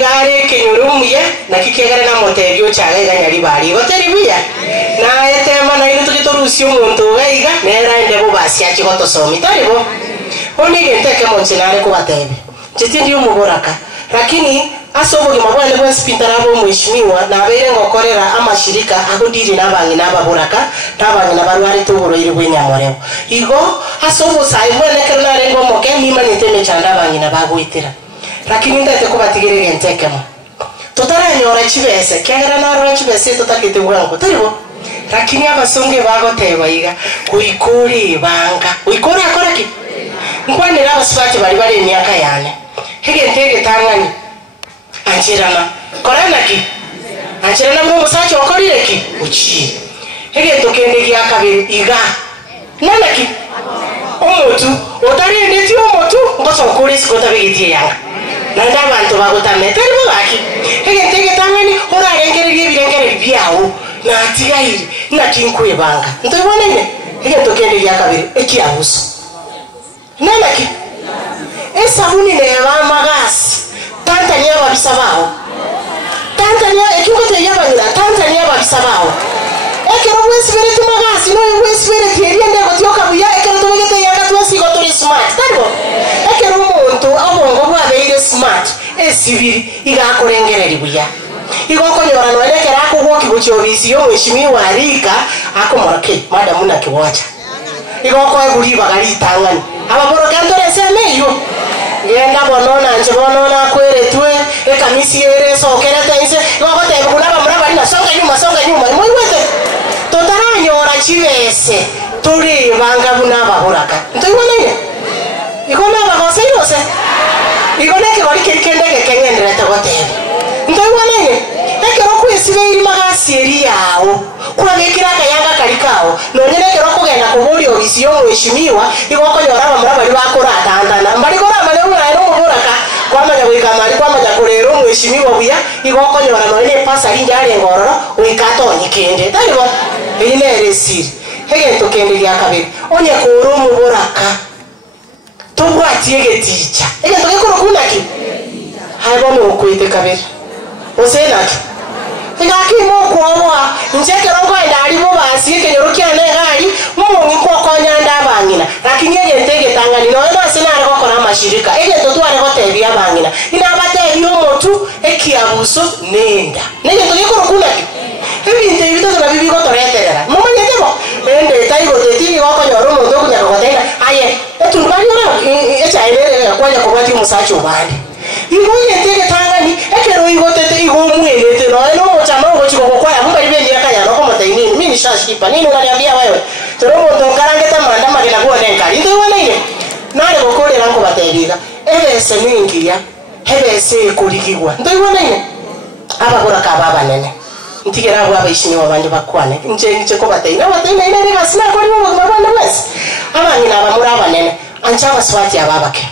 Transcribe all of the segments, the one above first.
gare kenyurumuye na kikegara na motebyo chaga ganyari bari goteribuya na etema na ile tukitorusi umuntu gaiga nera ndebo basi achikoto somi taribo oni genteke monsinare ko batebe chitindi umuboraka lakini asobo gimabwane bwa spintarabo mheshimiwa na abere ngokorera amashirika agondiri nabangi nababoraka nabangi nabarwari tuburo iri bwenyamoreo igo asobo sai bwane kerna rengo moke nima niteme chanda bangi nabagwitira lakini ndate kubatigire gentekemo tutaranyora chibese kegera naro chibese tutakite bwango taribo lakini abasonge bagoteba iga kuikuri banga uikora akora ki nkwanira abaswati bari emyaka yane hegentege tangani anchirana korana ki anchirana mu musacho okorire ki uchi hegento kendegi akabiri iga nana ki omutu otari ndeti omutu ngoso okuri sikota bigitie yanga nanda abantu bagotamete ribo baki hegentege tangani orarengererie birengere byawo na atigairi na kinkwe banga ntobone ne hegento kendegi akabiri ekiabuso nana ki esabuni ne bamagasi Tanzania babisabao Tanzania ekingote yabanyira Tanzania babisabao ekero wesibere magasi no wesibere tieriende gotyoka buya ekero tobegete yanga twasigo turi smart taribo ekero umuntu abongo bwabeire smart esibiri igakorengereri buya igokonyora no elekera akugwoki guchobisi yo mheshimiwa arika akomorake madam na kiwacha igoko eguri bagari tangani ababoro kandore semeyo yenda bonona nje bonona kweretwe ekamisi ere sokerete inse ngogote kulaba muraba ina songa nyuma moiwete totaranyora chibese turi banga bunaba buraka ntibona ine ikona bagose yose ikona ke bari kende kengendere togotebe ntibona ine ekero kwisibe iri magasi eri yawo kurabekira kayanga kalikao nonyene kero kugenda kubuli obisi yo mheshimiwa igokonyora bamura bari bakora atandana mbali kora male umwana umuboraka kwamanya wikamali kwamanya kurero mheshimiwa buya igokonyora none pasa linja ale ngororo uikatonye kende taribo ine resiri hegento kende lyakabiri onye kuro umuboraka tubwatie geticha egento gekoro kunaki haibo mu kwite kabiri osenaki ngaki mokwowa nchekero ngoenda ali bo basi kenyorukia ne gali mungi kokonya ndabangina lakini yegentege tangani no ema sina ariko kora mashirika egento tu ariko tebi abangina ina batebi omotu ekiabuso nenda nege to yekoro kunaki ebinte bito na bibi gotoreterera mama nyetebo ende taigo teti gokonyoru moto kunya gotenda aye etumbali ora echaire kwanya kubati musacho bandi igonye tege tangani ekero igotete igomwelete no mochama ngochiko kwa mumba ibendi yakanya no komo taini mimi nishashipa nini unaniambia wewe toromo tokarangeta manda magena kwa nenkali ndio wana ile nale gokole rango batebiga ebese ningiya hebese kuligigwa ndio wana ile abagora ka baba nene ntigera abo abayishini wabandi bakwane nje ko bataina ile basina ko ni mu babana wese abanyina abamura banene anchaba swati ababake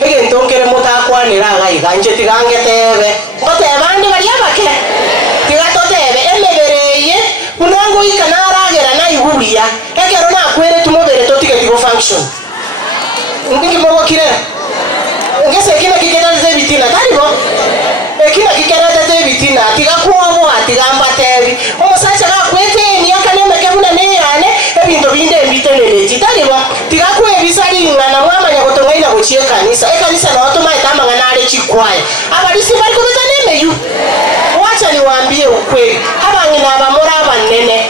ege ntongere mutakwanira gaiga nje tigangetebe ngotebandi bari abake tigatotebe emebereye unango ikanaragera na ihuria egero na kwere tumobere totige tigo function ndingi mobokire ngese kina kigenda zebitina taribo ekina kigenda zebitina tigakuobo atigamba tebi omusacha gakwete ni akane mekebuna ne yane ebinto binde mbitelele titaribo tigakwe bisalinga na mwamanya gotongaina gochie kanisa na watu maitama nganale chikwaya abalisi bali kubeta nemeyu wacha niwaambie ukweli abangina abamora abanene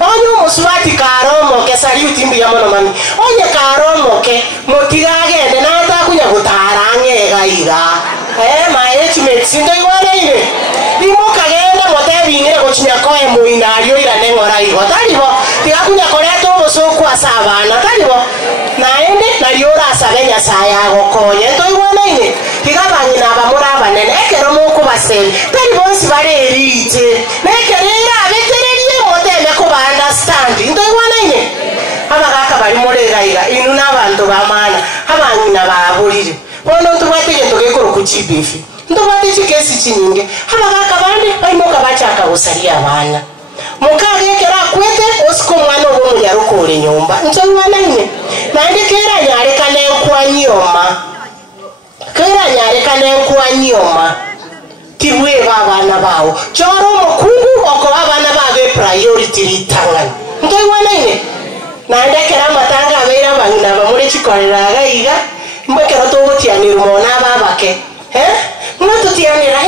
onyo muswati karomo ke saliuti mbi yamono mami onye karomo ke motigagende na atakunya gutarange gaiga management sindo iwana ile imoka genda motebingire gochinya koe muinario ira nengora igo taribo tigakunya koreto bosoku asabana taribo naende nariora asabenya saya gokonye to iwana ile tigabanyina abamura abanene ekero moko baseli taribo sibare erite nekerera abetererie moteme ko ba understand ndo iwana ile abagaka bari moreraira inu nabantu bamana abanyina babulire bono tubwatege togekoro ku GBF ndobate chikesi chinyinge abagaka bandi baimoka bachaka gusaria abana mukage kera kwete osiko mwana obo munyarukore nyumba ncangwana ine nande kera nyare kane kwa nyoma tiwe babana bao choro mokungu oko babana babe priority litangana ntoi wana ine na ndekera matanga abera bangina bamure chikoreraga iga mbekero togotianira mona babake no tutianira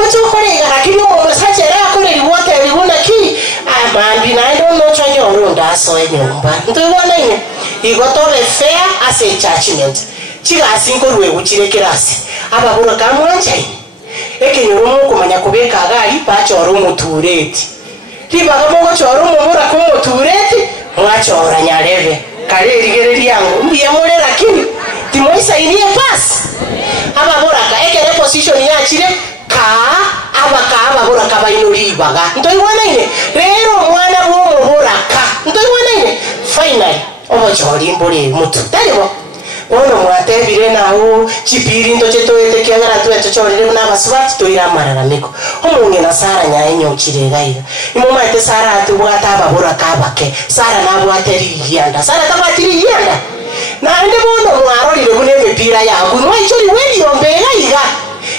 otokorega lakini omusachera akoreri wote bibona ki amambi na ndo no chonyoro ndaso enyumba ntoi wana ine igotobe fair as a judgment chigasingo rwe guchirekerasi ababura kamwanjai ekenyoro mukumanya kubeka gari bachoro mutureti libaga mogo choro mubura ko mutureti mwachora nyarebe kare rigere yangu mbiye mure lakini timoisa inie pass ababura ka ekere position ya chire ka ababura ka bayinuri baga ntoi wana ine rero mwana bo mubura ka ntoi wana ine finally obo chori mbure mutu taribo ono mwatebire nawo chipiri ndo chetoete kyagara tuwe chorire na baswati toira mararamiko omunge na Sara nyaye nyokire gaiga imomate Sara atubwata ababura kabake Sara nabo ateri yanda Sara tabatiri yanda na ande bono mwarorire bune mipira yagu no ichori weli ombega iga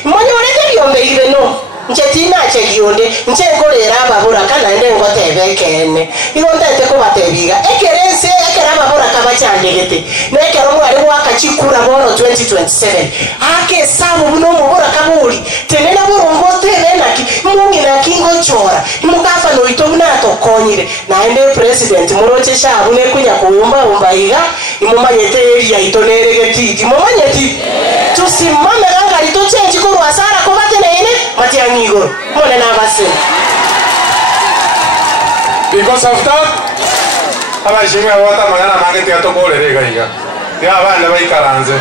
monyorete biombegire no nchetina chegionde nchengorera ababura kana ende ngotebekene igondete ko batebiga ekerense ekera ababura kabachandegete nekero mwari wakachikura bono 2027 ake sabu buno mubura kaburi tenena borongote benaki mungi na kingo chora mukafa no itobuna tokonyire na ende president muroche shabu ne kunya kuumba iga imumanyete area itoneregeti imumanyeti tusimame ganga litoche chikuru Sara ko batenene matiangigo mone na base because of that abashimwe abata magana mangete atogorere gaiga ya bana bayikaranze